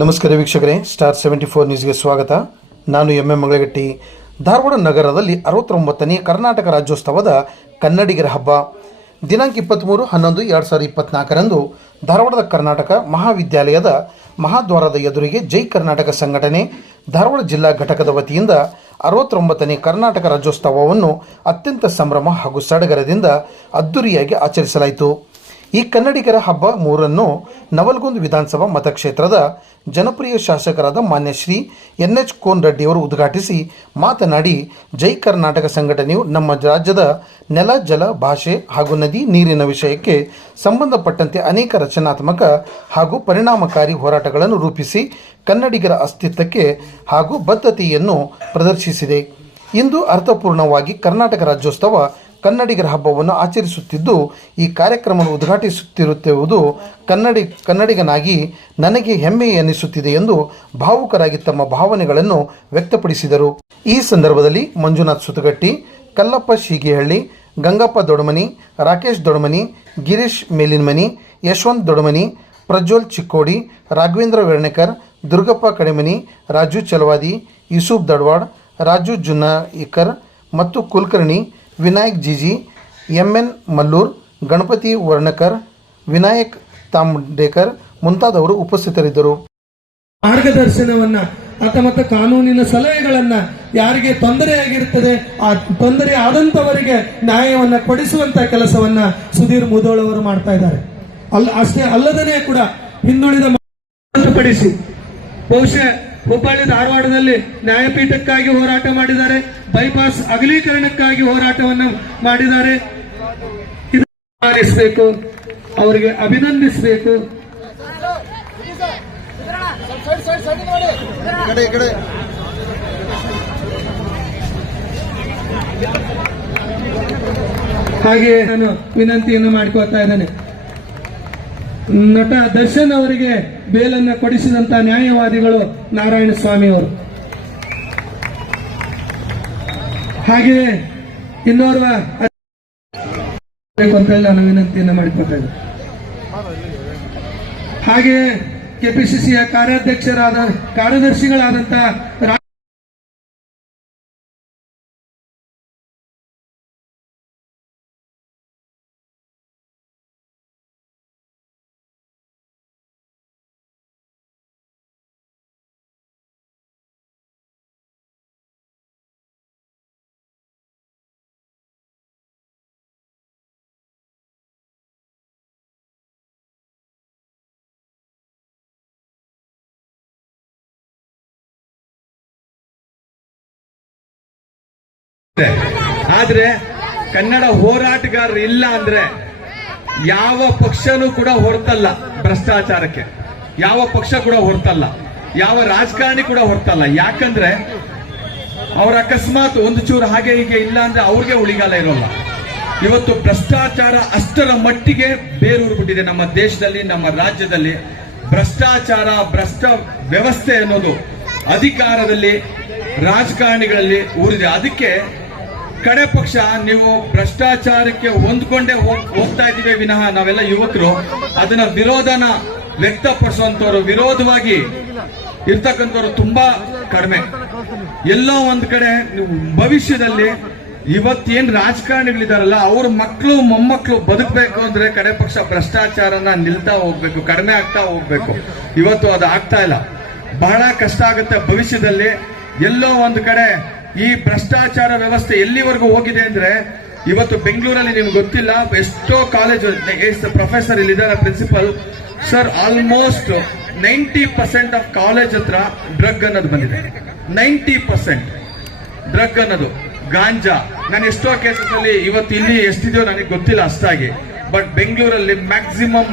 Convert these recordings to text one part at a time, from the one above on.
ನಮಸ್ಕಾರ ವೀಕ್ಷಕರೇ star seventy four ನ್ಯೂಸ್ಗೆ ಸ್ವಾಗತ. ನಾನು ಎಂ ಎಂ ಮಂಗಳಗಟ್ಟಿ. ಧಾರವಾಡ ನಗರದಲ್ಲಿ ಅರವತ್ತೊಂಬತ್ತನೇ ಕರ್ನಾಟಕ ರಾಜ್ಯೋತ್ಸವದ ಕನ್ನಡಿಗರ ಹಬ್ಬ. ದಿನಾಂಕ ಇಪ್ಪತ್ತ್ಮೂರು ಹನ್ನೊಂದು, ಎರಡು ಸಾವಿರದ ಇಪ್ಪತ್ತ್ನಾಲ್ಕರಂದು ಧಾರವಾಡದ ಕರ್ನಾಟಕ ಮಹಾವಿದ್ಯಾಲಯದ ಮಹಾದ್ವಾರದ ಎದುರಿಗೆ ಜೈ ಕರ್ನಾಟಕ ಸಂಘಟನೆ ಧಾರವಾಡ ಜಿಲ್ಲಾ ಘಟಕದ ವತಿಯಿಂದ ಅರವತ್ತೊಂಬತ್ತನೇ ಕರ್ನಾಟಕ ರಾಜ್ಯೋತ್ಸವವನ್ನು ಅತ್ಯಂತ ಸಂಭ್ರಮ ಹಾಗೂ ಸಡಗರದಿಂದ ಅದ್ದೂರಿಯಾಗಿ ಆಚರಿಸಲಾಯಿತು. ಈ ಕನ್ನಡಿಗರ ಹಬ್ಬ ಮೂರನ್ನು ನವಲ್ಗುಂದ್ ವಿಧಾನಸಭಾ ಮತಕ್ಷೇತ್ರದ ಜನಪ್ರಿಯ ಶಾಸಕರಾದ ಮಾನ್ಯ ಶ್ರೀ ಎನ್ ಎಚ್ ಕೋನ್ ರೆಡ್ಡಿಯವರು ಉದ್ಘಾಟಿಸಿ ಮಾತನಾಡಿ, ಜೈ ಕರ್ನಾಟಕ ಸಂಘಟನೆಯು ನಮ್ಮ ರಾಜ್ಯದ ನೆಲ, ಜಲ, ಭಾಷೆ ಹಾಗೂ ನದಿ ನೀರಿನ ವಿಷಯಕ್ಕೆ ಸಂಬಂಧಪಟ್ಟಂತೆ ಅನೇಕ ರಚನಾತ್ಮಕ ಹಾಗೂ ಪರಿಣಾಮಕಾರಿ ಹೋರಾಟಗಳನ್ನು ರೂಪಿಸಿ ಕನ್ನಡಿಗರ ಅಸ್ತಿತ್ವಕ್ಕೆ ಹಾಗೂ ಬದ್ಧತೆಯನ್ನು ಪ್ರದರ್ಶಿಸಿದೆ. ಇಂದು ಅರ್ಥಪೂರ್ಣವಾಗಿ ಕರ್ನಾಟಕ ರಾಜ್ಯೋತ್ಸವ ಕನ್ನಡಿಗರ ಹಬ್ಬವನ್ನು ಆಚರಿಸುತ್ತಿದ್ದು, ಈ ಕಾರ್ಯಕ್ರಮವನ್ನು ಉದ್ಘಾಟಿಸುತ್ತಿರುತ್ತಿರುವುದು ಕನ್ನಡಿ, ಕನ್ನಡಿಗನಾಗಿ ನನಗೆ ಹೆಮ್ಮೆ ಎನಿಸುತ್ತಿದೆ ಎಂದು ಭಾವುಕರಾಗಿ ತಮ್ಮ ಭಾವನೆಗಳನ್ನು ವ್ಯಕ್ತಪಡಿಸಿದರು. ಈ ಸಂದರ್ಭದಲ್ಲಿ ಮಂಜುನಾಥ್ ಸುತಗಟ್ಟಿ ಕಲ್ಲಪ್ಪ ಶೀಗಿಹಳ್ಳಿ, ಗಂಗಪ್ಪ ದೊಡಮನಿ, ರಾಕೇಶ್ ದೊಡಮನಿ, ಗಿರೀಶ್ ಮೇಲಿನ್ಮನಿ, ಯಶವಂತ್ ದೊಡಮನಿ, ಪ್ರಜ್ವಲ್ ಚಿಕ್ಕೋಡಿ, ರಾಘವೇಂದ್ರ ವೆರ್ಣೇಕರ್, ದುರ್ಗಪ್ಪ ಕಡಿಮನಿ, ರಾಜು ಚಲವಾದಿ, ಯೂಸುಫ್ ದಡ್ವಾಡ್, ರಾಜು ಜುನ್ನಾಯಿಕರ್ ಮತ್ತು Kulkarni Vinayak G G, M N Mallur, Ganapati Varnakar, Vinayak Tandekar ಮುಂತಾದವರು ಉಪಸ್ಥಿತರಿದ್ದರು. ಮಾರ್ಗದರ್ಶನವನ್ನ ಅಥವಾ ಕಾನೂನಿನ ಸಲಹೆಗಳನ್ನು ಯಾರಿಗೆ ತೊಂದರೆ ಆಗಿರುತ್ತದೆ ಆ ತೊಂದರೆ ಆದಂತವರಿಗೆ ನ್ಯಾಯವನ್ನು ಕೊಡಿಸುವಂತ ಕೆಲಸವನ್ನ ಸುಧೀರ್ ಮುದೋಳ್ ಅವರು ಮಾಡ್ತಾ ಇದ್ದಾರೆ. ಅಲ್ಲ ಅಷ್ಟೇ ಅಲ್ಲದನೇ ಕೂಡ ಹಿಂದುಳಿದ ಪಡಿಸಿ ಬಹುಶಃ ಹುಬ್ಬಳ್ಳಿ ಧಾರವಾಡದಲ್ಲಿ ನ್ಯಾಯಪೀಠಕ್ಕಾಗಿ ಹೋರಾಟ ಮಾಡಿದ್ದಾರೆ ಬೈಪಾಸ್ ಅಗಲೀಕರಣಕ್ಕಾಗಿ ಹೋರಾಟವನ್ನು ಮಾಡಿದ್ದಾರೆ. ಸ್ಮರಿಸಬೇಕು, ಅವರಿಗೆ ಅಭಿನಂದಿಸಬೇಕು. ಹಾಗೆ ನಾನು ವಿನಂತಿಯನ್ನು ಮಾಡ್ಕೋತಾ ಇದ್ದೇನೆ. ನಟ ದರ್ಶನ್ ಅವರಿಗೆ ಬೇಲನ್ನ ಕೊಡಿಸಿದಂತ ನ್ಯಾಯವಾದಿಗಳು ನಾರಾಯಣ ಸ್ವಾಮಿ ಅವರು. ಹಾಗೆ ಇನ್ನೋರ್ವ ಅಂತ ನಾನು ವಿನಂತಿಯನ್ನು ಮಾಡಿಕೊಳ್ತಾ ಇದ್ದೆ ಹಾಗೆ ಕೆಪಿಸಿಸಿಯ ಕಾರ್ಯಾಧ್ಯಕ್ಷರಾದ ಕಾರ್ಯದರ್ಶಿಗಳಾದಂತ ಆದ್ರೆ ಕನ್ನಡ ಹೋರಾಟಗಾರರು ಇಲ್ಲ ಅಂದ್ರೆ ಯಾವ ಪಕ್ಷನೂ ಕೂಡ ಹೊರತಲ್ಲ ಭ್ರಷ್ಟಾಚಾರಕ್ಕೆ. ಯಾವ ಪಕ್ಷ ಕೂಡ ಹೊರತಲ್ಲ. ಯಾವ ರಾಜಕಾರಣಿ ಕೂಡ ಹೊರತಲ್ಲ. ಯಾಕಂದ್ರೆ ಅವ್ರ ಅಕಸ್ಮಾತ್ ಒಂದು ಚೂರು ಹಾಗೆ ಹೀಗೆ ಇಲ್ಲ ಅಂದ್ರೆ ಅವ್ರಿಗೆ ಉಳಿಗಾಲ ಇರೋಲ್ಲ. ಇವತ್ತು ಭ್ರಷ್ಟಾಚಾರ ಅಷ್ಟರ ಮಟ್ಟಿಗೆ ಬೇರೂರು ಬಿಟ್ಟಿದೆ. ನಮ್ಮ ದೇಶದಲ್ಲಿ, ನಮ್ಮ ರಾಜ್ಯದಲ್ಲಿ ಭ್ರಷ್ಟಾಚಾರ, ಭ್ರಷ್ಟ ವ್ಯವಸ್ಥೆ ಅನ್ನೋದು ಅಧಿಕಾರದಲ್ಲಿ, ರಾಜಕಾರಣಿಗಳಲ್ಲಿ ಊರಿದೆ. ಅದಕ್ಕೆ ಕಡೆ ಪಕ್ಷ ನೀವು ಭ್ರಷ್ಟಾಚಾರಕ್ಕೆ ಹೊಂದ್ಕೊಂಡೇ ಹೋಗ್- ಹೋಗ್ತಾ ಇದೀವಿ ವಿನಃ ನಾವೆಲ್ಲ ಯುವಕರು. ಅದನ್ನ ವಿರೋಧನ ವ್ಯಕ್ತಪಡಿಸುವಂತವ್ರು ವಿರೋಧವಾಗಿ ಇರ್ತಕ್ಕಂಥವ್ರು ತುಂಬಾ ಕಡಿಮೆ. ಎಲ್ಲೋ ಒಂದ್ ಕಡೆ ಭವಿಷ್ಯದಲ್ಲಿ ಇವತ್ತೇನ್ ರಾಜಕಾರಣಿಗಳಿದಾರಲ್ಲ, ಅವ್ರ ಮಕ್ಕಳು ಮೊಮ್ಮಕ್ಕಳು ಬದುಕಬೇಕು ಅಂದ್ರೆ ಕಡೆ ಪಕ್ಷ ಭ್ರಷ್ಟಾಚಾರನ ನಿಲ್ತಾ ಹೋಗ್ಬೇಕು, ಕಡಿಮೆ ಆಗ್ತಾ ಹೋಗ್ಬೇಕು. ಇವತ್ತು ಅದು ಆಗ್ತಾ ಇಲ್ಲ. ಬಹಳ ಕಷ್ಟ ಆಗುತ್ತೆ ಭವಿಷ್ಯದಲ್ಲಿ. ಎಲ್ಲೋ ಒಂದು ಕಡೆ ಈ ಭ್ರಷ್ಟಾಚಾರ ವ್ಯವಸ್ಥೆ ಎಲ್ಲಿವರೆಗೂ ಹೋಗಿದೆ ಅಂದ್ರೆ ಇವತ್ತು ಬೆಂಗಳೂರಲ್ಲಿ ನಿಮ್ಗೆ ಗೊತ್ತಿಲ್ಲ, ಎಷ್ಟೋ ಕಾಲೇಜು ಪ್ರೊಫೆಸರ್ ಇಲ್ಲಿದ್ದಾರೆ principal sir almost ninety percent of college ಹತ್ರ ಡ್ರಗ್ ಅನ್ನೋದು ಬಂದಿದೆ. ನೈಂಟಿ ಪರ್ಸೆಂಟ್ ಡ್ರಗ್ ಅನ್ನೋದು. ಗಾಂಜಾ. ನಾನು ಎಷ್ಟೋ ಕೇಸಸ್ ಅಲ್ಲಿ ಇವತ್ತು ಇಲ್ಲಿ ಎಷ್ಟಿದೆಯೋ ನನಗೆ ಗೊತ್ತಿಲ್ಲ ಅಷ್ಟಾಗಿ. ಬಟ್ ಬೆಂಗಳೂರಲ್ಲಿ ಮ್ಯಾಕ್ಸಿಮಮ್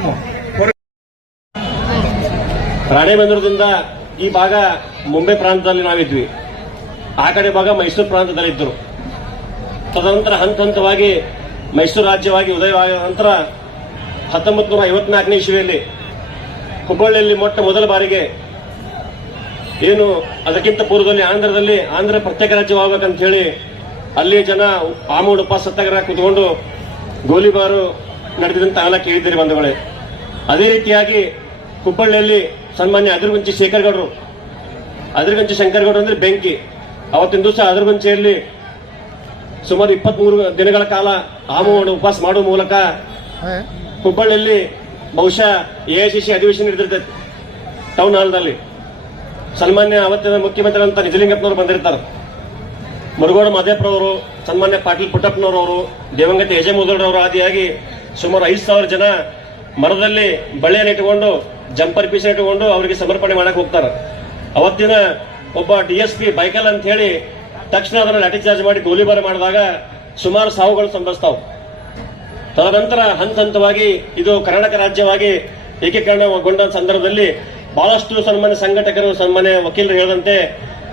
ರಾಣೆಬೆಂದೂರದಿಂದ ಈ ಭಾಗ ಮುಂಬೈ ಪ್ರಾಂತದಲ್ಲಿ ನಾವಿದ್ವಿ. ಆ ಕಡೆ ಭಾಗ ಮೈಸೂರು ಪ್ರಾಂತದಲ್ಲಿದ್ದರು ತದನಂತರ ಹಂತ ಹಂತವಾಗಿ ಮೈಸೂರು ರಾಜ್ಯವಾಗಿ ಉದಯವಾದ ನಂತರ ಹತ್ತೊಂಬತ್ತು ನೂರ ಐವತ್ನಾಲ್ಕನೇ ಇಸ್ವಿಯಲ್ಲಿ ಹುಬ್ಬಳ್ಳಿಯಲ್ಲಿ ಮೊಟ್ಟ ಮೊದಲ ಬಾರಿಗೆ ಏನು ಅದಕ್ಕಿಂತ ಪೂರ್ವದಲ್ಲಿ ಆಂಧ್ರದಲ್ಲಿ ಆಂಧ್ರ ಪ್ರತ್ಯೇಕ ರಾಜ್ಯವಾಗಬೇಕಂತ ಹೇಳಿ ಅಲ್ಲಿ ಜನ ಆಮೂಡ್ ಉಪ ಸತ್ಯಾಗ್ರಹ ಕೂತ್ಕೊಂಡು ಗೋಲಿಬಾರು ನಡೆದಿದಂತ ಎಲ್ಲ ಕೇಳಿದ್ದೀರಿ ಬಂಧುಗಳೇ. ಅದೇ ರೀತಿಯಾಗಿ ಹುಬ್ಬಳ್ಳಿಯಲ್ಲಿ ಸನ್ಮಾನ್ಯ ಅದಿರುಗುಂಚಿ ಶೇಖರ್ಗೌಡರು. ಅದಿರುಗುಂಚಿ ಶಂಕರ್ಗೌಡರು ಅಂದ್ರೆ ಬೆಂಕಿ. ಅವತ್ತಿನ ದಿವಸ ಅದಿರುಗುಂಚಿಯಲ್ಲಿ ಸುಮಾರು ಇಪ್ಪತ್ಮೂರು ದಿನಗಳ ಕಾಲ ಆಮವನ್ನು ಉಪವಾಸ ಮಾಡುವ ಮೂಲಕ ಹುಬ್ಬಳ್ಳಿಯಲ್ಲಿ ಬಹುಶಃ ಎಐಸಿಸಿ ಅಧಿವೇಶನ ನಡೆದಿರ್ತೈತೆ ಟೌನ್ ಹಾಲ್ನಲ್ಲಿ. ಸನ್ಮಾನ್ಯ ಅವತ್ತಿನ ಮುಖ್ಯಮಂತ್ರಿ ಅಂತ ನಿಜಲಿಂಗಪ್ಪನವರು ಬಂದಿರ್ತಾರೆ. ಮುರುಗೋಡ ಮಾದೇಪ್ಪನವರು ಸನ್ಮಾನ್ಯ ಪಾಟೀಲ್ ಪುಟ್ಟಪ್ಪನವರವರು ದಿವಂಗತ ಅವರು ಆದಿಯಾಗಿ ಸುಮಾರು ಐದು ಸಾವಿರ ಜನ ಮರದಲ್ಲಿ ಬಳ್ಳಿಯನ್ನು ಇಟ್ಟುಕೊಂಡು ಜಂಪರ್ ಪೀಸ್ ಇಟ್ಟುಕೊಂಡು ಅವರಿಗೆ ಸಮರ್ಪಣೆ ಮಾಡಕ್ಕೆ ಹೋಗ್ತಾರೆ. ಅವತ್ತಿನ ಒಬ್ಬ ಡಿ ಎಸ್ ಪಿ ಬೈಕಲ್ ಅಂತ ಹೇಳಿ ತಕ್ಷಣ ಅದನ್ನು ಲಾಠಿ ಚಾರ್ಜ್ ಮಾಡಿ ಗೋಲಿಬಾರ ಮಾಡಿದಾಗ ಸುಮಾರು ಸಾವುಗಳು ಸಂಭವಿಸ್ತಾವೆ. ತದನಂತರ ಹಂತ ಹಂತವಾಗಿ ಇದು ಕರ್ನಾಟಕ ರಾಜ್ಯವಾಗಿ ಏಕೀಕರಣಗೊಂಡ ಸಂದರ್ಭದಲ್ಲಿ ಬಹಳಷ್ಟು ಸನ್ಮಾನ್ಯ ಸಂಘಟಕರು, ಸನ್ಮಾನ್ಯ ವಕೀಲರು ಹೇಳಿದಂತೆ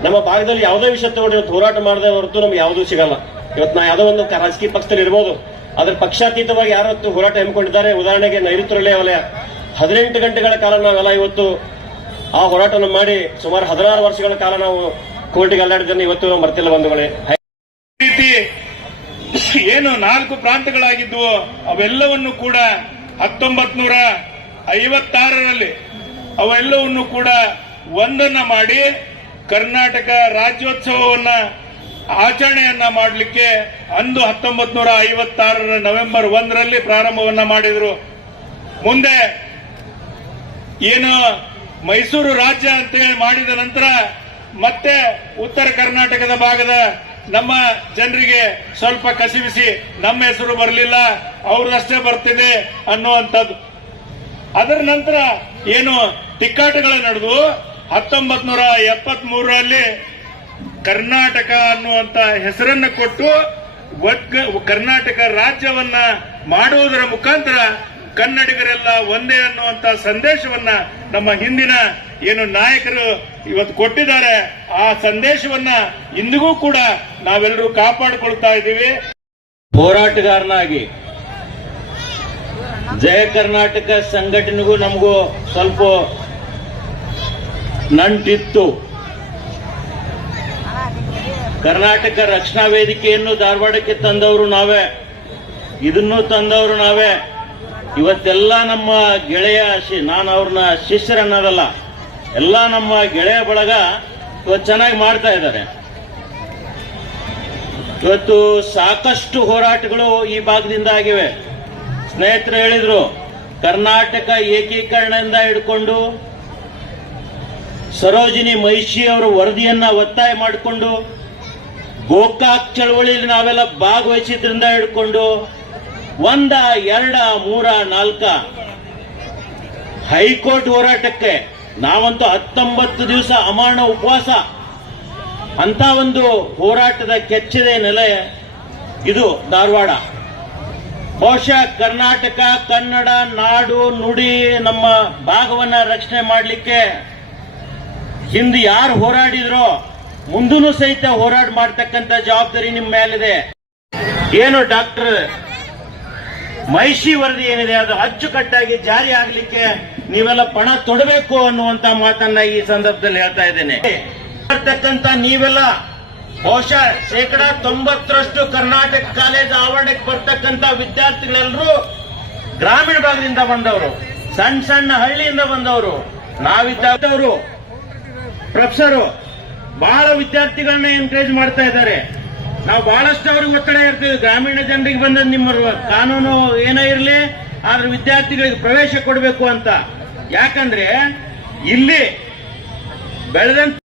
ನಮ್ಮ ಭಾಗದಲ್ಲಿ ಯಾವುದೇ ವಿಷಯ ತಗೊಂಡು ಇವತ್ತು ಹೋರಾಟ ಮಾಡದೆ ಹೊರತು ನಮ್ಗೆ ಯಾವುದೂ ಸಿಗಲ್ಲ. ಇವತ್ತು ನಾ ಯಾವುದೋ ಒಂದು ರಾಜಕೀಯ ಪಕ್ಷದಲ್ಲಿ ಇರ್ಬೋದು. ಅದ್ರ ಪಕ್ಷಾತೀತವಾಗಿ ಯಾರು ಹೋರಾಟ ಹಮ್ಮಿಕೊಂಡಿದ್ದಾರೆ. ಉದಾಹರಣೆಗೆ ನೈಋತ್ಯ ವಲಯ. ಹದಿನೆಂಟು ಗಂಟೆಗಳ ಕಾಲ ನಾವೆಲ್ಲ ಇವತ್ತು ಆ ಹೋರಾಟವನ್ನು ಮಾಡಿ ಸುಮಾರು ಹದಿನಾರು ವರ್ಷಗಳ ಕಾಲ ನಾವು ಕೋರ್ಟಿಗೆ ಅಲ್ಲಾಡಿದ್ದನ್ನು ಇವತ್ತು ಮರ್ತಿಲ್ಲ ಬಂಧುಗಳೇ. ರೀತಿ ಏನು ನಾಲ್ಕು ಪ್ರಾಂತಗಳಾಗಿದ್ವು ಅವೆಲ್ಲವನ್ನು ಕೂಡ ಹತ್ತೊಂಬತ್ ನೂರ ಐವತ್ತಾರರಲ್ಲಿ ಅವೆಲ್ಲವನ್ನು ಕೂಡ ಒಂದನ್ನ ಮಾಡಿ ಕರ್ನಾಟಕ ರಾಜ್ಯೋತ್ಸವವನ್ನ ಆಚರಣೆಯನ್ನ ಮಾಡಲಿಕ್ಕೆ ಅಂದು ಹತ್ತೊಂಬತ್ ನೂರ ಐವತ್ತಾರರ ನವೆಂಬರ್ ಒಂದರಲ್ಲಿ ಪ್ರಾರಂಭವನ್ನ ಮಾಡಿದ್ರು. ಮುಂದೆ ಏನು ಮೈಸೂರು ರಾಜ್ಯ ಅಂತ ಮಾಡಿದ ನಂತರ ಮತ್ತೆ ಉತ್ತರ ಕರ್ನಾಟಕದ ಭಾಗದ ನಮ್ಮ ಜನರಿಗೆ ಸ್ವಲ್ಪ ಕಸಿವಿಸಿ ನಮ್ಮ ಹೆಸರು ಬರಲಿಲ್ಲ ಅವ್ರದಷ್ಟೇ ಬರ್ತಿದೆ ಅನ್ನುವಂಥದ್ದು. ಅದರ ನಂತರ ಏನು ತಿಕ್ಕಾಟಗಳು ನಡೆದು ಹತ್ತೊಂಬತ್ ನೂರ ಎಪ್ಪತ್ ಮೂರರಲ್ಲಿ ಕರ್ನಾಟಕ ಅನ್ನುವಂತ ಹೆಸರನ್ನ ಕೊಟ್ಟು ಕರ್ನಾಟಕ ರಾಜ್ಯವನ್ನ ಮಾಡುವುದರ ಮುಖಾಂತರ ಕನ್ನಡಿಗರೆಲ್ಲ ಒಂದೇ ಅನ್ನುವಂತ ಸಂದೇಶವನ್ನ ನಮ್ಮ ಹಿಂದಿನ ಏನು ನಾಯಕರು ಇವತ್ತು ಕೊಟ್ಟಿದ್ದಾರೆ. ಆ ಸಂದೇಶವನ್ನ ಇಂದಿಗೂ ಕೂಡ ನಾವೆಲ್ಲರೂ ಕಾಪಾಡಿಕೊಳ್ತಾ ಇದ್ದೀವಿ. ಹೋರಾಟಗಾರನಾಗಿ ಜಯ ಕರ್ನಾಟಕ ಸಂಘಟನೆಗೂ ನಮಗೂ ಸ್ವಲ್ಪ ನಂಟಿತ್ತು. ಕರ್ನಾಟಕ ರಕ್ಷಣಾ ವೇದಿಕೆಯನ್ನು ಧಾರವಾಡಕ್ಕೆ ತಂದವರು ನಾವೇ. ಇದನ್ನು ತಂದವರು ನಾವೇ. ಇವತ್ತೆಲ್ಲ ನಮ್ಮ ಗೆಳೆಯ ಶಿ- ನಾನು ಅವ್ರನ್ನ ಶಿಷ್ಯರನ್ನೋದಲ್ಲ ಎಲ್ಲ ನಮ್ಮ ಗೆಳೆಯ ಬಳಗ ಇವತ್ತು ಚೆನ್ನಾಗಿ ಮಾಡ್ತಾ ಇದ್ದಾರೆ. ಇವತ್ತು ಸಾಕಷ್ಟು ಹೋರಾಟಗಳು ಈ ಭಾಗದಿಂದ ಆಗಿವೆ. ಸ್ನೇಹಿತರು ಹೇಳಿದ್ರು, ಕರ್ನಾಟಕ ಏಕೀಕರಣದಿಂದ ಹಿಡ್ಕೊಂಡು ಸರೋಜಿನಿ ಮಹಿಷಿ ಅವರ ವರದಿಯನ್ನ ಒತ್ತಾಯ ಮಾಡಿಕೊಂಡು ಗೋಕಾಕ್ ಚಳವಳಿಯಲ್ಲಿ ನಾವೆಲ್ಲ ಭಾಗವಹಿಸಿದ್ರಿಂದ ಹಿಡ್ಕೊಂಡು ಒಂದ, ಎರಡ, ಮೂರ, ನಾಲ್ಕ. ಹೈಕೋರ್ಟ್ ಹೋರಾಟಕ್ಕೆ ನಾವಂತೂ ಹತ್ತೊಂಬತ್ತು ದಿವಸ ಅಮಾನ ಉಪವಾಸ. ಅಂತ ಒಂದು ಹೋರಾಟದ ಕೆಚ್ಚದೆ ನೆಲೆ ಇದು ಧಾರವಾಡ. ಬಹುಶಃ ಕರ್ನಾಟಕ, ಕನ್ನಡ, ನಾಡು, ನುಡಿ ನಮ್ಮ ಭಾಗವನ್ನ ರಕ್ಷಣೆ ಮಾಡಲಿಕ್ಕೆ ಹಿಂದೆ ಯಾರು ಹೋರಾಡಿದ್ರೋ ಮುಂದೂ ಸಹಿತ ಹೋರಾಟ ಮಾಡ್ತಕ್ಕಂಥ ಜವಾಬ್ದಾರಿ ನಿಮ್ಮ ಮೇಲಿದೆ. ಏನು ಡಾಕ್ಟರ್ ಮೈಷಿ ವರದಿ ಏನಿದೆ, ಅದು ಅಚ್ಚುಕಟ್ಟಾಗಿ ಜಾರಿ ಆಗಲಿಕ್ಕೆ ನೀವೆಲ್ಲ ಪಣ ತೊಡಬೇಕು ಅನ್ನುವಂತ ಮಾತನ್ನ ಈ ಸಂದರ್ಭದಲ್ಲಿ ಹೇಳ್ತಾ ಇದ್ದೇನೆ. ಬರ್ತಕ್ಕಂತ ನೀವೆಲ್ಲ ಬಹುಶಃ ಶೇಕಡ ತೊಂಬತ್ತರಷ್ಟು ಕರ್ನಾಟಕ ಕಾಲೇಜ್ ಆವರಣಕ್ಕೆ ಬರ್ತಕ್ಕಂತ ವಿದ್ಯಾರ್ಥಿಗಳೆಲ್ಲರೂ ಗ್ರಾಮೀಣ ಭಾಗದಿಂದ ಬಂದವರು, ಸಣ್ಣ ಸಣ್ಣ ಹಳ್ಳಿಯಿಂದ ಬಂದವರು ನಾವಿದ್ದವರು ಪ್ರೊಫೆಸರು, ಬಹಳ ವಿದ್ಯಾರ್ಥಿಗಳನ್ನ ಎನ್ಕರೇಜ್ ಮಾಡ್ತಾ ಇದ್ದಾರೆ. ನಾವು ಬಹಳಷ್ಟು ಅವ್ರಿಗೆ ಒತ್ತಡ ಇರ್ತೀವಿ ಗ್ರಾಮೀಣ ಜನರಿಗೆ ಬಂದ ನಿಮ್ಮ ಕಾನೂನು ಏನೇ ಇರಲಿ, ಆದ್ರೆ ವಿದ್ಯಾರ್ಥಿಗಳಿಗೆ ಪ್ರವೇಶ ಕೊಡಬೇಕು ಅಂತ. ಯಾಕಂದ್ರೆ, ಇಲ್ಲಿ ಬೆಳೆದಂತ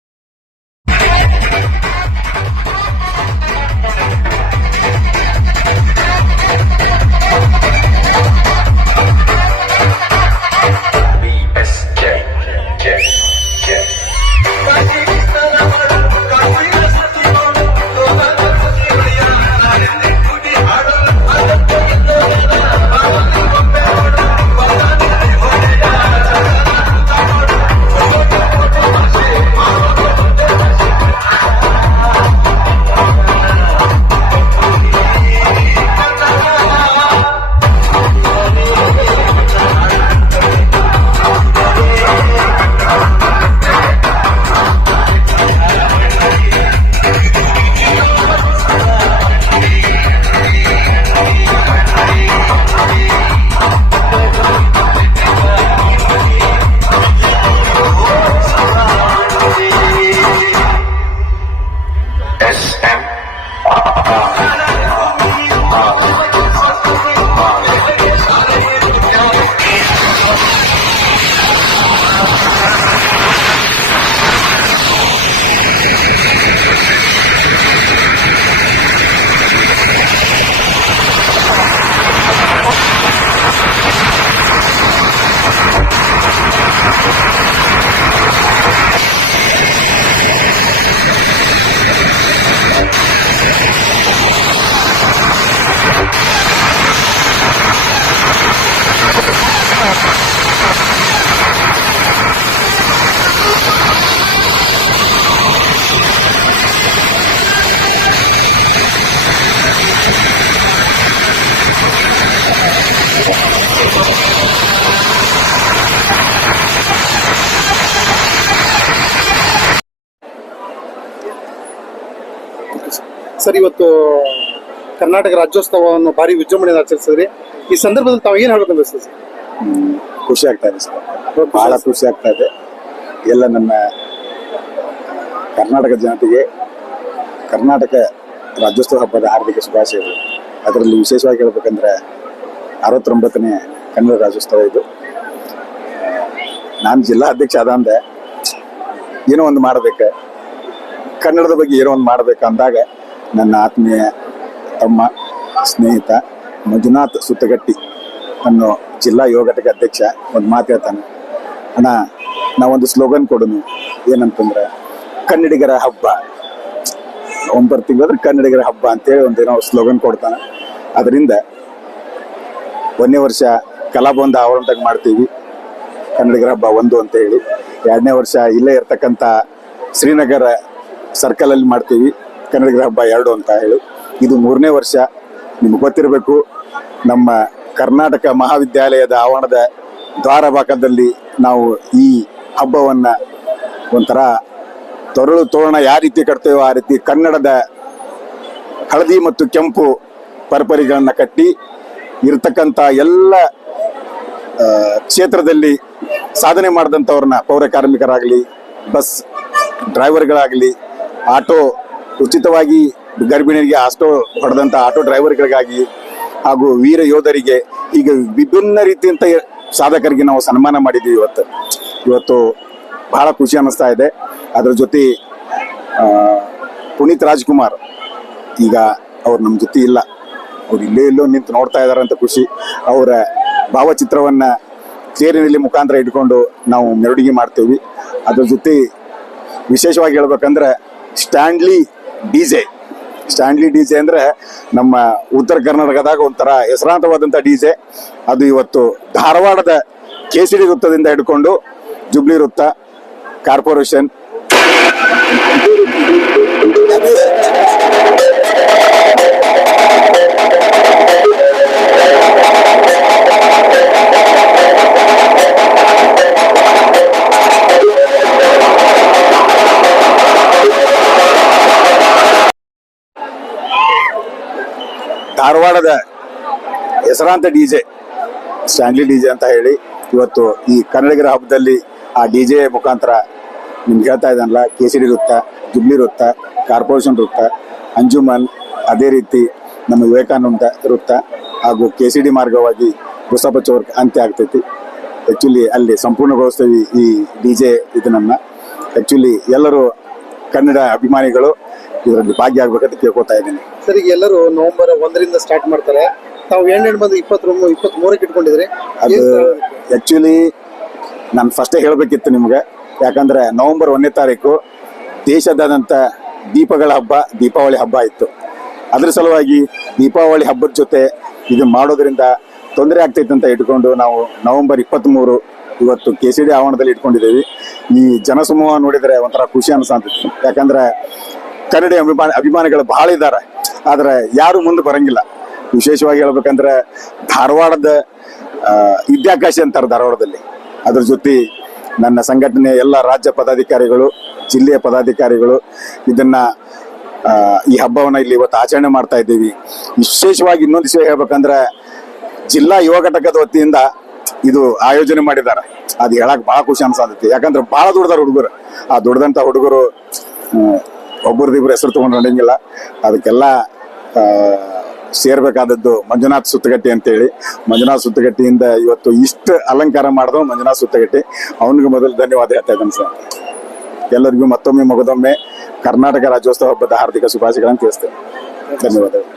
ಸರ್ ಇವತ್ತು ಕರ್ನಾಟಕ ರಾಜ್ಯೋತ್ಸವವನ್ನು ಭಾರಿ ವಿಜೃಂಭಣೆಯಿಂದ ಆಚರಿಸಿದ್ರಿ. ಈ ಸಂದರ್ಭದಲ್ಲಿ ತಾವು ಏನು ಹೇಳಬೇಕಂತ ಸರ್? ಖುಷಿ ಆಗ್ತಾ ಇದೆ ಸರ್. ಬಹಳ ಖುಷಿ ಆಗ್ತಾ ಇದೆ. ಎಲ್ಲ ನಮ್ಮ ಕರ್ನಾಟಕ ಜನತೆಗೆ, ಕರ್ನಾಟಕ ರಾಜ್ಯೋತ್ಸವ ಹಬ್ಬದ ಹಾರ್ದಿಕ ಶುಭಾಶಯಗಳು ಅದರಲ್ಲಿ ವಿಶೇಷವಾಗಿ ಹೇಳ್ಬೇಕಂದ್ರೆ ಅರವತ್ತೊಂಬತ್ತನೇ ಕನ್ನಡ ರಾಜ್ಯೋತ್ಸವ ಇದು. ನಾನು ಜಿಲ್ಲಾ ಅಧ್ಯಕ್ಷ ಆದಂದೆ ಏನೋ ಒಂದು ಮಾಡಬೇಕು. ಕನ್ನಡದ ಬಗ್ಗೆ ಏನೋ ಒಂದು ಮಾಡಬೇಕು ಅಂದಾಗ ನನ್ನ ಆತ್ಮೀಯ ತಮ್ಮ ಸ್ನೇಹಿತ ಮಂಜುನಾಥ್ ಸುತ್ತಗಟ್ಟಿ ಅನ್ನೋ ಜಿಲ್ಲಾ ಯೋಗ ಘಟಕ ಅಧ್ಯಕ್ಷ ಒಂದು ಮಾತು ಹೇಳ್ತಾನೆ. ಅಣ್ಣ, ನಾವೊಂದು ಸ್ಲೋಗನ್ ಕೊಡೋನು. ಏನಂತಂದ್ರೆ, ಕನ್ನಡಿಗರ ಹಬ್ಬ. ಒಂಬತ್ತು ತಿಂಗಳಾದ್ರೆ ಕನ್ನಡಿಗರ ಹಬ್ಬ ಅಂತೇಳಿ ಒಂದೇನೋ ಸ್ಲೋಗನ್ ಕೊಡ್ತಾನೆ. ಅದರಿಂದ ಒಂದನೇ ವರ್ಷ ಕಲಾಬಂಧ ಆವರಣದಾಗ ಮಾಡ್ತೀವಿ. ಕನ್ನಡಿಗರ ಹಬ್ಬ ಒಂದು ಅಂತ ಹೇಳಿ ಎರಡನೇ ವರ್ಷ ಇಲ್ಲೇ ಇರ್ತಕ್ಕಂಥ ಶ್ರೀನಗರ ಸರ್ಕಲ್ ಅಲ್ಲಿ ಮಾಡ್ತೀವಿ. ಕನ್ನಡಿಗರ ಹಬ್ಬ ಎರಡು ಅಂತ ಹೇಳಿ. ಇದು ಮೂರನೇ ವರ್ಷ. ನಿಮ್ಗೆ ಗೊತ್ತಿರಬೇಕು, ನಮ್ಮ ಕರ್ನಾಟಕ ಮಹಾವಿದ್ಯಾಲಯದ ಆವರಣದ ದ್ವಾರಭಾಗದಲ್ಲಿ ನಾವು ಈ ಹಬ್ಬವನ್ನು ಒಂಥರ ತೊರಳು ತೋರಣ ಯಾವ ರೀತಿ ಕಟ್ತೇವೋ ಆ ರೀತಿ ಕನ್ನಡದ ಹಳದಿ ಮತ್ತು ಕೆಂಪು ಪರಪರಿಗಳನ್ನು ಕಟ್ಟಿ ಇರತಕ್ಕಂಥ ಎಲ್ಲ ಕ್ಷೇತ್ರದಲ್ಲಿ ಸಾಧನೆ ಮಾಡಿದಂಥವ್ರನ್ನ ಪೌರ ಕಾರ್ಮಿಕರಾಗಲಿ, ಬಸ್ ಡ್ರೈವರ್ಗಳಾಗಲಿ, ಆಟೋ ಉಚಿತವಾಗಿ ಗರ್ಭಿಣಿಯರಿಗೆ ಆಟೋ ಹೊಡೆದಂಥ ಆಟೋ ಡ್ರೈವರ್ಗಳಿಗಾಗಿ ಹಾಗೂ ವೀರ ಯೋಧರಿಗೆ ಈಗ ವಿಭಿನ್ನ ರೀತಿಯಂತ ಸಾಧಕರಿಗೆ ನಾವು ಸನ್ಮಾನ ಮಾಡಿದ್ದೀವಿ ಇವತ್ತು. ಇವತ್ತು ಬಹಳ ಖುಷಿ ಅನ್ನಿಸ್ತಾ ಇದೆ. ಅದ್ರ ಜೊತೆ ಪುನೀತ್ ರಾಜ್ಕುಮಾರ್ ಈಗ ಅವ್ರು ನಮ್ಮ ಜೊತೆ ಇಲ್ಲ. ಅವ್ರು ಇಲ್ಲೇ ಇಲ್ಲೋ ನಿಂತು ನೋಡ್ತಾ ಇದ್ದಾರೆ ಅಂತ ಖುಷಿ. ಅವರ ಭಾವಚಿತ್ರವನ್ನು ಚೇರಿನಲ್ಲಿ ಮುಖಾಂತರ ಇಟ್ಕೊಂಡು ನಾವು ಮೆರವಣಿಗೆ ಮಾಡ್ತೀವಿ. ಅದ್ರ ಜೊತೆ ವಿಶೇಷವಾಗಿ ಹೇಳ್ಬೇಕಂದ್ರೆ Stanley D J Stanley D J ಅಂದ್ರೆ ನಮ್ಮ ಉತ್ತರ ಕರ್ನಾಟಕದಾಗ ಒಂಥರ ಹೆಸರಾಂತವಾದಂಥ ಡಿ ಜೆ. ಅದು ಇವತ್ತು ಧಾರವಾಡದ ಕೇಸರಿ ವೃತ್ತದಿಂದ ಹಿಡ್ಕೊಂಡು ಜುಬ್ಲಿ ವೃತ್ತ, ಕಾರ್ಪೊರೇಷನ್. ಧಾರವಾಡದ ಹೆಸರಾಂತ D J Stanley D J ಅಂತ ಹೇಳಿ ಇವತ್ತು ಈ ಕನ್ನಡಿಗರ ಹಬ್ಬದಲ್ಲಿ ಆ ಡಿ ಜೆ ಮುಖಾಂತರ ನಿಮ್ಗೆ ಹೇಳ್ತಾ ಇದ್ದಾನಲ್ಲ ಕೆ ಸಿ ಡಿ ವೃತ್ತ ಜುಬ್ಲಿ ವೃತ್ತ, ಕಾರ್ಪೊರೇಷನ್ ವೃತ್ತ, ಅಂಜುಮನ್, ಅದೇ ರೀತಿ ನಮ್ಮ ವಿವೇಕಾನಂದ ವೃತ್ತ ಹಾಗೂ ಕೆ ಸಿ ಡಿ ಮಾರ್ಗವಾಗಿ ಬಸಪ್ಪ ಚೌರ್ಕ್ ಅಂತ್ಯ ಆಗ್ತೈತಿ. ಆ್ಯಕ್ಚುಲಿ ಅಲ್ಲಿ ಸಂಪೂರ್ಣಗೊಳಿಸ್ತೀವಿ ಈ ಡಿ ಜೆ ಇದನ್ನ. ಆ್ಯಕ್ಚುಲಿ ಎಲ್ಲರೂ ಕನ್ನಡ ಅಭಿಮಾನಿಗಳು ಇದರಲ್ಲಿ ಭಾಗಿಯಾಗಬೇಕಂತ ಕೇಳ್ಕೊತಾ ಇದ್ದೀನಿ. ಸರ್ ಈಗ ಎಲ್ಲರೂ ನವೆಂಬರ್ ಒಂದರಿಂದ ಸ್ಟಾರ್ಟ್ ಮಾಡ್ತಾರೆ. ತಾವು ಎಂಟು ಬಂದು ಇಪ್ಪತ್ತ್ ಇಪ್ಪತ್ತ್ ಮೂರಕ್ಕೆ ಇಟ್ಕೊಂಡಿದ್ರಿ ಅದು ಆಕ್ಚುಲಿ ನಾನು ಫಸ್ಟೇ ಹೇಳಬೇಕಿತ್ತು ನಿಮ್ಗೆ. ಯಾಕಂದ್ರೆ ನವೆಂಬರ್ ಒಂದನೇ ತಾರೀಕು ದೇಶದಾದಂಥ ದೀಪಗಳ ಹಬ್ಬ ದೀಪಾವಳಿ ಹಬ್ಬ ಇತ್ತು. ಅದ್ರ ಸಲುವಾಗಿ ದೀಪಾವಳಿ ಹಬ್ಬದ ಜೊತೆ ಇದು ಮಾಡೋದ್ರಿಂದ ತೊಂದರೆ ಆಗ್ತೈತೆ ಅಂತ ಇಟ್ಕೊಂಡು ನಾವು ನವೆಂಬರ್ ಇಪ್ಪತ್ತ್ಮೂರು ಇವತ್ತು ಕೆ ಸಿ ಡಿ ಆವರಣದಲ್ಲಿ ಇಟ್ಕೊಂಡಿದ್ದೀವಿ. ಈ ಜನಸಮೂಹ ನೋಡಿದರೆ ಒಂಥರ ಖುಷಿ ಅನಿಸ್ತಿತ್ತು ಯಾಕಂದ್ರೆ ಕನ್ನಡಿ ಅಭಿಮಾನ ಅಭಿಮಾನಿಗಳು ಬಹಳ ಇದ್ದಾರೆ. ಆದ್ರೆ ಯಾರು ಮುಂದೆ ಬರಂಗಿಲ್ಲ. ವಿಶೇಷವಾಗಿ ಹೇಳ್ಬೇಕಂದ್ರೆ ಧಾರವಾಡದ ವಿದ್ಯಾಕಾಶಿ ಅಂತಾರೆ ಧಾರವಾಡದಲ್ಲಿ. ಅದ್ರ ಜೊತೆ ನನ್ನ ಸಂಘಟನೆಯ ಎಲ್ಲ ರಾಜ್ಯ ಪದಾಧಿಕಾರಿಗಳು, ಜಿಲ್ಲೆಯ ಪದಾಧಿಕಾರಿಗಳು ಇದನ್ನ ಈ ಹಬ್ಬವನ್ನ ಇಲ್ಲಿ ಇವತ್ತು ಆಚರಣೆ ಮಾಡ್ತಾ ಇದ್ದೀವಿ. ವಿಶೇಷವಾಗಿ ಇನ್ನೊಂದು ವಿಷಯ ಹೇಳ್ಬೇಕಂದ್ರೆ ಜಿಲ್ಲಾ ಯುವ ಘಟಕದ ವತಿಯಿಂದ ಇದು ಆಯೋಜನೆ ಮಾಡಿದ್ದಾರೆ. ಅದು ಹೇಳಕ್ ಬಹಳ ಖುಷಿ ಅನ್ಸಾತೈತಿ. ಯಾಕಂದ್ರೆ ಬಹಳ ದುಡ್ದಾರ ಹುಡುಗರು. ಆ ದುಡ್ದಂತ ಹುಡುಗರು ಒಬ್ಬರದಿಬ್ಬರು ಹೆಸರು ತಗೊಂಡು ನಡೆಯಂಗಿಲ್ಲ ಅದಕ್ಕೆಲ್ಲ ಸೇರ್ಬೇಕಾದದ್ದು ಮಂಜುನಾಥ್ ಸುತ್ತಗಟ್ಟಿ ಅಂತೇಳಿ. ಮಂಜುನಾಥ್ ಸುತ್ತಗಟ್ಟಿಯಿಂದ ಇವತ್ತು ಇಷ್ಟು ಅಲಂಕಾರ ಮಾಡಿದ್ರು ಮಂಜುನಾಥ್ ಸುತ್ತಗಟ್ಟಿ. ಅವನಿಗೆ ಮೊದಲು ಧನ್ಯವಾದ ಹೇಳ್ತಾ ಇದ್ದಾನೆ ಸರ್. ಎಲ್ಲರಿಗೂ ಮತ್ತೊಮ್ಮೆ ಮಗದೊಮ್ಮೆ ಕರ್ನಾಟಕ ರಾಜ್ಯೋತ್ಸವ ಹಬ್ಬದ ಹಾರ್ದಿಕ ಶುಭಾಶಯಗಳನ್ನು ತಿಳಿಸ್ತೇನೆ. ಧನ್ಯವಾದಗಳು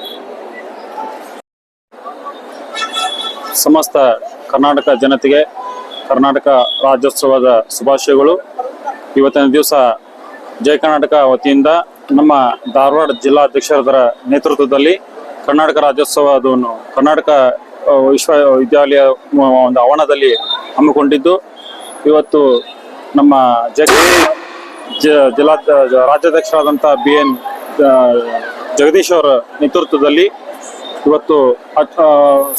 ಸಮಸ್ತ ಕರ್ನಾಟಕ ಜನತೆಗೆ ಕರ್ನಾಟಕ ರಾಜ್ಯೋತ್ಸವದ ಶುಭಾಶಯಗಳು. ಇವತ್ತಿನ ದಿವಸ ಜಯ ಕರ್ನಾಟಕ ವತಿಯಿಂದ ನಮ್ಮ ಧಾರವಾಡ ಜಿಲ್ಲಾಧ್ಯಕ್ಷರ ನೇತೃತ್ವದಲ್ಲಿ ಕರ್ನಾಟಕ ರಾಜ್ಯೋತ್ಸವವನ್ನು ಕರ್ನಾಟಕ ವಿಶ್ವವಿದ್ಯಾಲಯ ಒಂದು ಆವರಣದಲ್ಲಿ ಹಮ್ಮಿಕೊಂಡಿದ್ದು. ಇವತ್ತು ನಮ್ಮ ಜಗ ಜಿಲ್ಲಾ, ರಾಜ್ಯಾಧ್ಯಕ್ಷರಾದಂಥ ಬಿ ಎನ್ ಜಗದೀಶ್ ಅವರ ನೇತೃತ್ವದಲ್ಲಿ ಇವತ್ತು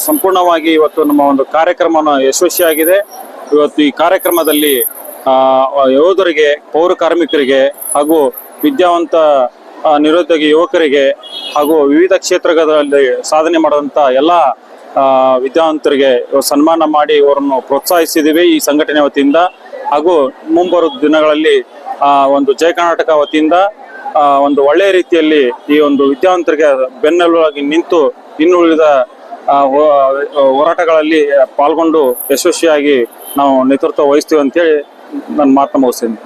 ಸಂಪೂರ್ಣವಾಗಿ ಇವತ್ತು ನಮ್ಮ ಒಂದು ಕಾರ್ಯಕ್ರಮವನ್ನು ಯಶಸ್ವಿಯಾಗಿದೆ. ಇವತ್ತು ಈ ಕಾರ್ಯಕ್ರಮದಲ್ಲಿ ಯೋಧರಿಗೆ, ಪೌರ ಕಾರ್ಮಿಕರಿಗೆ ಹಾಗೂ ವಿದ್ಯಾವಂತ ನಿರುದ್ಯೋಗಿ ಯುವಕರಿಗೆ ಹಾಗೂ ವಿವಿಧ ಕ್ಷೇತ್ರಗಳಲ್ಲಿ ಸಾಧನೆ ಮಾಡಿದಂಥ ಎಲ್ಲ ವಿದ್ಯಾವಂತರಿಗೆ ಸನ್ಮಾನ ಮಾಡಿ ಅವರನ್ನು ಪ್ರೋತ್ಸಾಹಿಸಿದ್ದೀವಿ ಈ ಸಂಘಟನೆ ವತಿಯಿಂದ. ಹಾಗೂ ಮುಂಬರುವ ದಿನಗಳಲ್ಲಿ ಒಂದು ಜಯ ಕರ್ನಾಟಕ ವತಿಯಿಂದ ಒಂದು ಒಳ್ಳೆಯ ರೀತಿಯಲ್ಲಿ ಈ ಒಂದು ವಿದ್ಯಾವಂತರಿಗೆ ಬೆನ್ನೆಲುಬಾಗಿ ನಿಂತು ಇನ್ನುಳಿದ ಹೋರಾಟಗಳಲ್ಲಿ ಪಾಲ್ಗೊಂಡು ಯಶಸ್ವಿಯಾಗಿ ನಾವು ನೇತೃತ್ವ ವಹಿಸ್ತೀವಿ ಅಂತೇಳಿ ನನ್ನ ಮಾತನ್ನ ಮುಗಿಸ್ತೀನಿ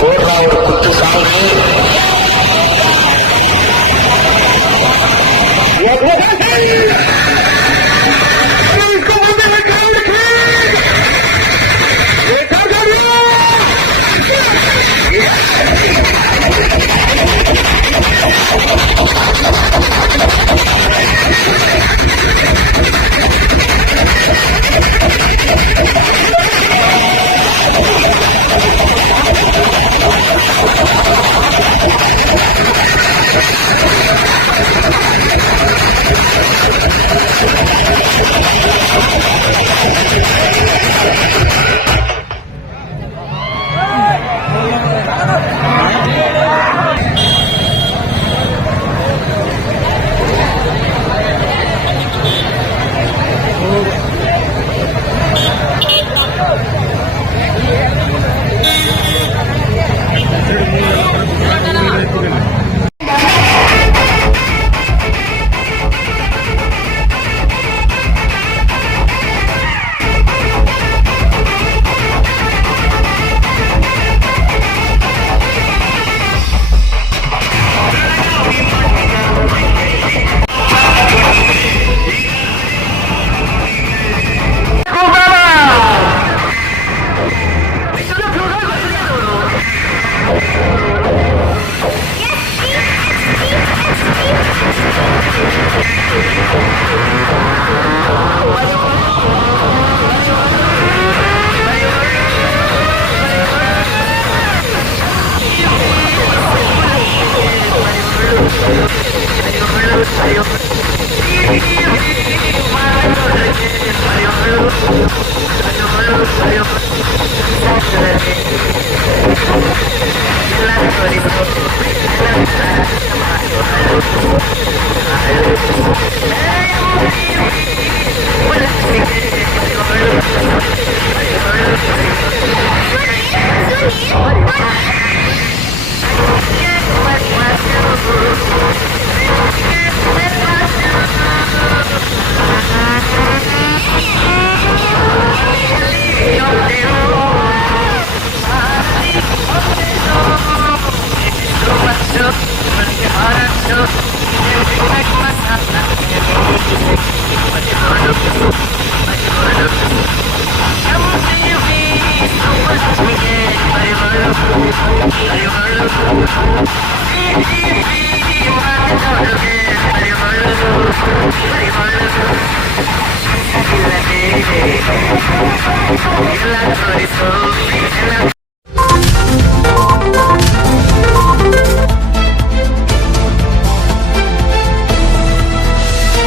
போடுறா ஒரு குத்து சாமி